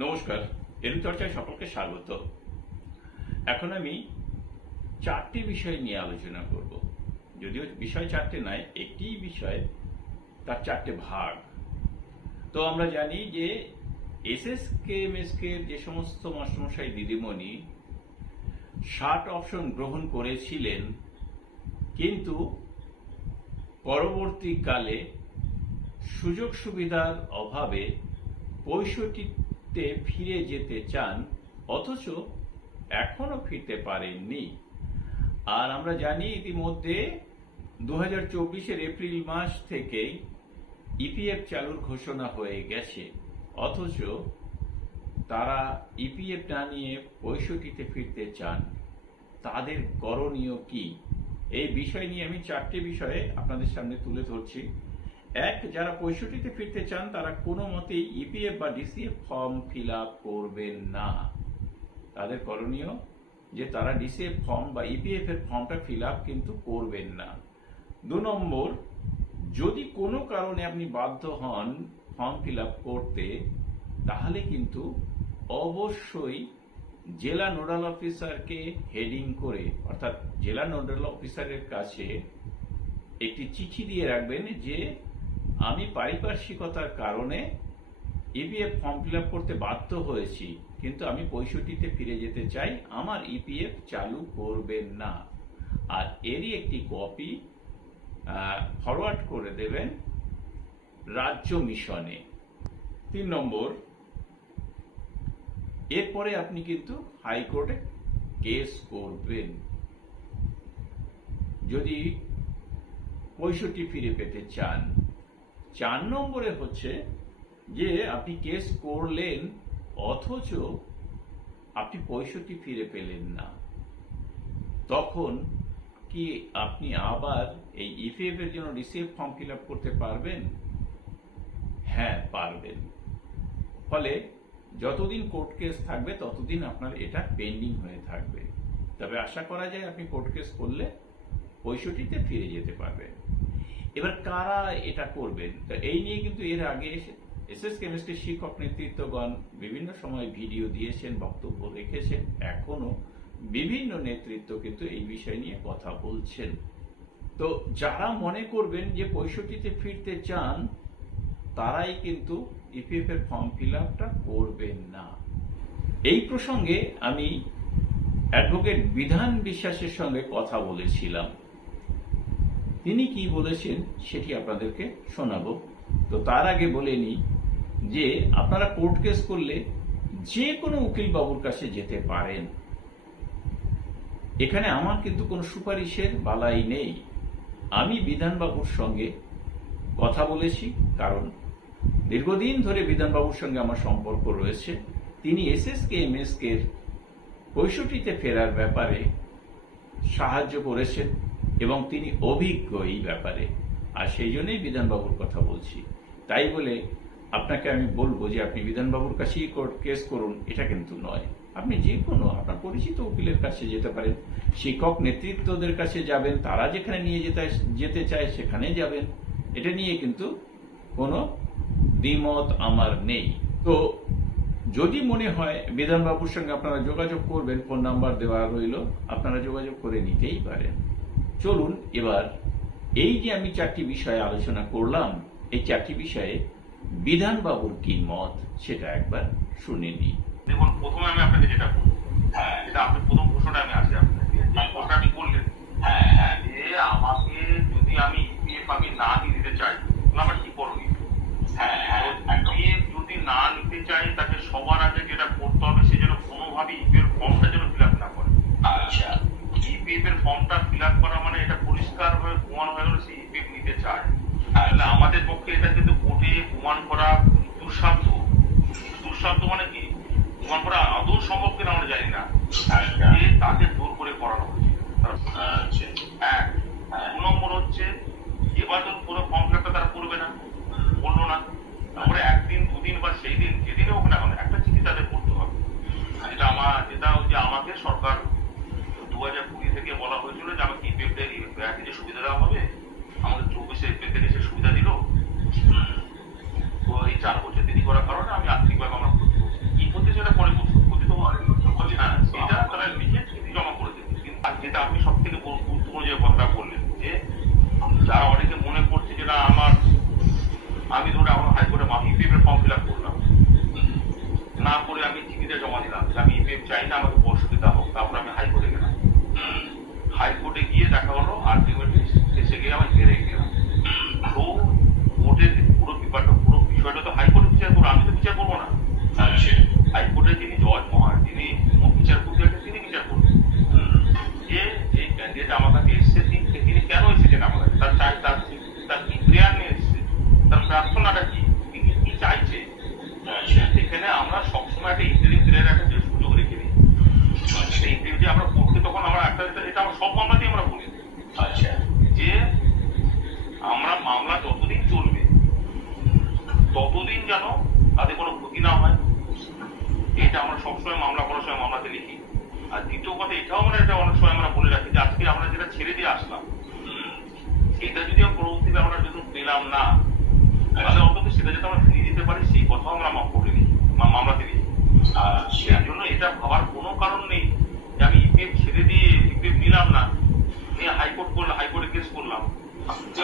নমস্কার এরু চর্চায় সকলকে স্বাগত। এখন আমি চারটি বিষয় নিয়ে আলোচনা করব। যদিও বিষয় চারটে নয়, একটি বিষয় তার চারটে ভাগ। তো আমরা জানি যে S S K M S K যে সমস্ত মাস্টারমশাই, দিদিমণি ষাট অপশন গ্রহণ করেছিলেন, কিন্তু পরবর্তীকালে সুযোগ সুবিধার অভাবে পঁয়ষট্টিতে ফিরে যেতে চান, অথচ এখনও ফিরতে পারেননি। আর আমরা জানি ইতিমধ্যে দু হাজার এপ্রিল মাস থেকেই ইপিএফ চালুর ঘোষণা হয়ে গেছে। অথচ তারা ইপিএফ না নিয়ে পঁয়ষট্টিতে ফিরতে চান। তাদের করণীয় কি? এই বিষয় নিয়ে আমি চারটি বিষয়ে আপনাদের সামনে তুলে ধরছি। এক, যারা পঁয়ষট্টিতে ফিরতে চান, তারা কোনো মতেই ইপিএফ বা ডিসিএফ ফর্ম ফিল করবেন না। তাদের করণীয় যে তারা ডিসিএফ ফর্ম বা ইপিএফ এর ফর্মটা ফিল কিন্তু করবেন না। দু নম্বর, যদি কোনো কারণে আপনি বাধ্য হন ফর্ম ফিল করতে, তাহলে কিন্তু অবশ্যই জেলা নোডাল অফিসারকে হেডিং করে, অর্থাৎ জেলা নোডাল অফিসারের কাছে একটি চিঠি দিয়ে রাখবেন যে আমি পারিপার্শ্বিকতার কারণে ইপিএফ ফর্ম ফিল করতে বাধ্য হয়েছি, কিন্তু আমি পঁয়ষট্টিতে ফিরে যেতে চাই, আমার ইপিএফ চালু করবেন না। আর এরই একটি কপি ফরওয়ার্ড করে দেবেন রাজ্য মিশনে। তিন নম্বর, এরপরে আপনি কিন্তু হাইকোর্টে কেস করবেন। যদি পঁয়ষট্টি ফিরে পেতে চান চার নম্বরে হচ্ছে যে আপনি কেস করলেন, অথচ আপনি পঁয়ষট্টি ফিরে পেলেন না। তখন কি আপনি আবার এই ইপিএফ এর জন্য রিসিভ ফর্ম ফিল আপ করতে পারবেন? হ্যাঁ পারবেন। ফলে যতদিন কোর্ট কেস থাকবে, ততদিন আপনার এটা পেন্ডিং হয়ে থাকবে। তবে আশা করা যায় আপনি কোর্ট কেস করলে পঁয়ষট্টিতে ফিরে যেতে পারবেন। এবার কারা এটা করবেন তো এই নিয়ে কিন্তু এর আগে এস এস কেমিস্ট্রি শিক্ষক নেতৃত্বগণ বিভিন্ন সময় ভিডিও দিয়েছেন, বক্তব্য রেখেছেন, এখনও বিভিন্ন নেতৃত্ব কিন্তু এই বিষয় নিয়ে কথা বলছেন। তো যারা মনে করবেন যে পঁয়ষট্টিতে ফিরতে চান, তারাই কিন্তু ইপিএফ এর ফর্ম ফিল আপটা করবেন না। এই প্রসঙ্গে আমি অ্যাডভোকেট বিধান বিশ্বাসের সঙ্গে কথা বলেছিলাম। তিনি কি বলেছেন সেটি আপনাদেরকে শোনাবো। তো তার আগে বলে নিই যে, আপনারা কোর্ট কেস করলে যে কোনো উকিল বাবুর কাছে যেতে পারেন। এখানে আমার কিন্তু কোনো সুপারিশের বালাই নেই। আমি বিধানবাবুর সঙ্গে কথা বলেছি, কারণ দীর্ঘদিন ধরে বিধানবাবুর সঙ্গে আমার সম্পর্ক রয়েছে। তিনি S S K M S K ফেরার ব্যাপারে সাহায্য করেছেন। এবং তিনি অভিজ্ঞ এই ব্যাপারে। আর সেই জন্যই বিধানবাবুর কথা বলছি। তাই বলে আপনাকে আমি বলব যে আপনি বিধানবাবুর কাছেই কোর্ট কেস করুন, এটা কিন্তু নয়। আপনি যে কোনো আপনার পরিচিত উকিলের কাছে যেতে পারেন, শিক্ষক নেতৃত্বদের কাছে যাবেন, তারা যেখানে নিয়ে যেতে যেতে চায় সেখানে যাবেন। এটা নিয়ে কিন্তু কোনো দ্বিমত আমার নেই। তো যদি মনে হয়, বিধানবাবুর সঙ্গে আপনারা যোগাযোগ করবেন, ফোন নাম্বার দেওয়া রইল, আপনারা যোগাযোগ করে নিতেই পারেন। চলুন এবার এই যে আমি চারটি বিষয়ে আলোচনা করলাম এই চারটি বিষয়ে বিধানবাবুর কি মত সেটা একবার শুনে নিই। দেখুন প্রথমে আমি আপনাকে যেটা বলব হ্যাঁ। যেটা আপনি প্রথম প্রশ্নটা আমি আসি আপনাকে প্রশ্নটা আপনি করলেন হ্যাঁ হ্যাঁ। যে আমাকে যদি আমি ইপিএফ আমি না দিয়ে দিতে চাই তাহলে আমার কি করণীয় হ্যাঁ হ্যাঁ ইপিএফ যদি না নিতে চাই তাকে সবার আগে যেটা করতে হবে সে যেন কোনোভাবে ইপিএফ ফর্মটা যেন ফিল আপ না করে আচ্ছা ইপিএফ এর ফর্মটা ফিল আপ করা মানে এটা পরিষ্কার ভাবে প্রমাণ হয়ে গেল সে ইপিএফ নিতে চায় তাহলে আমাদের পক্ষে এটা কিন্তু কোর্টে প্রমাণ করা দুঃসাধ্য দুঃসাধ্য মানে কি প্রমাণ করা আদৌ সম্ভব কিনা আমরা জানি না যে তাকে জোর করে করানো হয়েছে এক দু নম্বর হচ্ছে এবার তো পুরো ফর্ম ফিল তারা করবে না করল না তারপরে একদিন দুদিন বা সেই দিন যেদিনে হোক না কেন একটা চিঠি তাদের করতে হবে যেটা আমার যেটা যে আমাকে সরকার দু হাজার কুড়ি থেকে বলা হয়েছিল যে আমাকে ইপিএফ ব্যাংকে যে সুবিধা দেওয়া হবে আমাদের চব্বিশে এপ্রিল থেকে সে সুবিধা দিল তো এই চার বছর দেরি করার কারণে আমি আর্থিকভাবে আমার ক্ষতি হচ্ছে ইপিএফ চাই না আমাকে পরশুতে দেওয়া হোক তারপর আমি হাইকোর্টে গেলাম হাইকোর্টে গিয়ে দেখা হলো আলটিমেটলি শেষে গিয়ে আমি হেরে গেলাম তো কোর্টের পুরো ব্যাপারটা পুরো বিষয়টা তো হাইকোর্টে বিচার করব আমি তো বিচার করব না আচ্ছা হাইকোর্টে যিনি জজ মহান যিনি বিচারপতি আছেন তিনি বিচার করবেন যে যে ক্যান্ডিডেট আমার কাছে এসছে তিনি তিনি কেন এসেছেন আমার কাছে তার চাই তার তার কি প্রেয়ার নিয়ে এসছে তার প্রার্থনাটা কি তিনি কি চাইছে আচ্ছা সেখানে আমরা সবসময় একটা ইন্টারিম প্রেয়ার একটা যে সুযোগ রেখে দিই সেই ইন্টারিম যে আমরা করতে তখন আমরা একটা এটা- এটা আমরা সব মামলাতেই আমরা বলি আচ্ছা যে আমরা মামলা যতদিন চলবে ততদিন যেন তাদের কোনো ক্ষতি না হয় এটা আমরা সবসময় মামলা করার সময় মামলাতে লিখি আর দ্বিতীয় কথা এটাও আমরা এটা অনেক সময় আমরা বলে রাখি যে আজকে আমরা যেটা ছেড়ে দিয়ে আসলাম। সেটা যদি পরবর্তীতে আমরা যদি পেলাম না, তাহলে অন্তত সেটা যাতে আমরা ফিরিয়ে দিতে পারি, সেই কথাও আমরা মাম করে নিই মা- মামলাতে লিখি আচ্ছা সেই জন্য এটা ভাবার কোনো কারণ নেই যে আমি ইপিএফ ছেড়ে দিয়ে ইপিএফ নিলাম না। নিয়ে হাইকোর্ট করলাম, হাইকোর্টে কেস করলাম।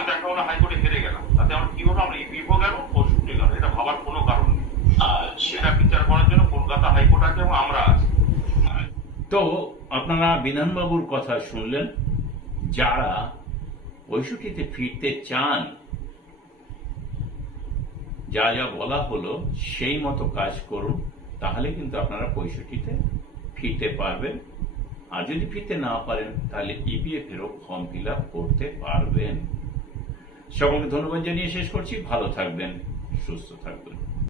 দেখা হলো হাইকোর্টে হেরে গেলাম। তাতে আমরা কি হলো? আমরা ইপিএফও গেল পরশুটে গেল এটা ভাবার কোনো কারণ নেই। সেটা বিচার করার জন্য কলকাতা হাইকোর্ট আছে এবং আমরা আছি। তো আপনারা বিধানবাবুর কথা শুনলেন। যারা পঁয়ষট্টিতে ফিরতে চান, যা যা বলা হলো সেই মতো কাজ করুন, তাহলে কিন্তু আপনারা পঁয়ষট্টিতে ফিরতে পারবেন। আর যদি ফিরতে না পারেন, তাহলে ইপিএফ এরও ফর্ম ফিল করতে পারবেন। সকলকে ধন্যবাদ জানিয়ে শেষ করছি। ভালো থাকবেন, সুস্থ থাকবেন।